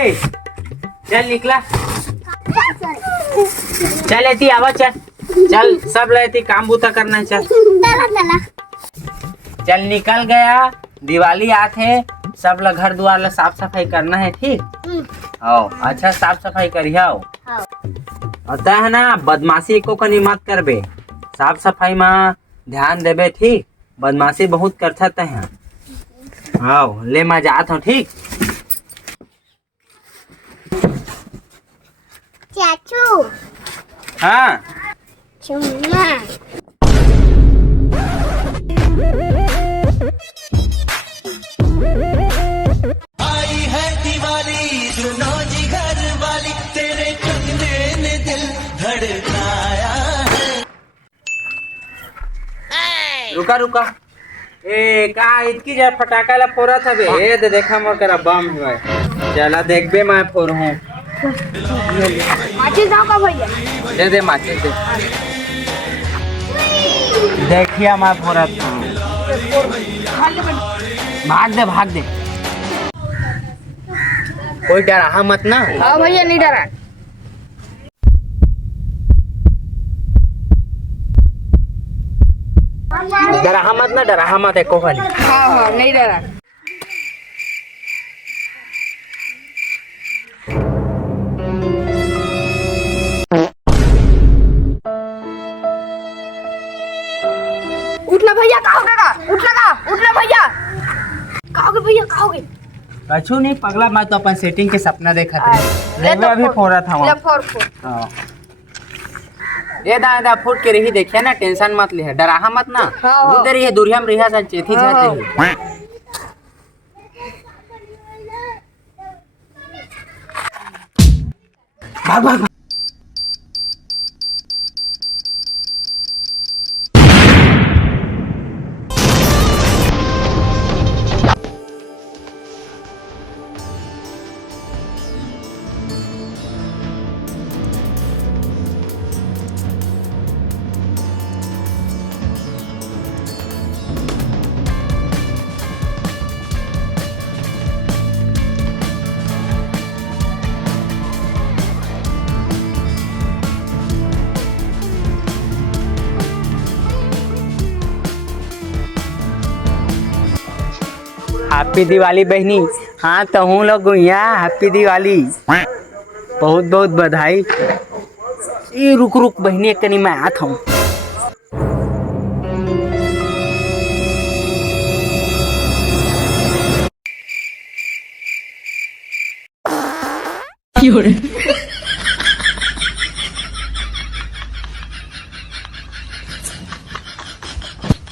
ए, चल निकला। चल एती आवा चल। चल सब लेती काम बूता करना चल। चल निकल गया। दिवाली आथे सब लोग घर द्वार ला साफ सफाई करना है ठीक। आओ अच्छा साफ सफाई करिया होता है ना। बदमाशी को कनी मत करबे। साफ सफाई में ध्यान देबे ठीक। बदमाशी बहुत करता है। आओ ले मैं जात हूँ ठीक। चाचू हाँ चुम्मा आई है दिवाली सुनो जी घर वाली तेरे कंगने ने दिल धड़काया है। रुका रुका। ए का इतकी जा फटाका ला फोड़ा था बे। ए दे देखा मोर करा बम है। चला देख बे मैं फोड़ हूँ। माचिस दाव का भैया दे दे माचिस दे। देखिए मैं फोड़ा था। भाग दे। कोई डरा मत ना। हाँ भैया नहीं डरा। डरा मत एको खाली। हाँ नहीं डरा। उठना भैया उठना भैया कहोगे कछु नहीं पगला। मैं तो अपन सेटिंग के सपना देखा था। ले अभी फोड़ा था वहाँ। हाँ। ये दा फुट के रही देखिए ना। टेंशन मत ले डरा मत ना। उधर ही दूरिया में रिहा सा चेथी जाते। भाग। हैप्पी दिवाली बहनी। हाँ तो हूँ लोग यहाँ हैप्पी दिवाली। बहुत बहुत बधाई। ये रुक बहनी कनी मैं आता हूँ।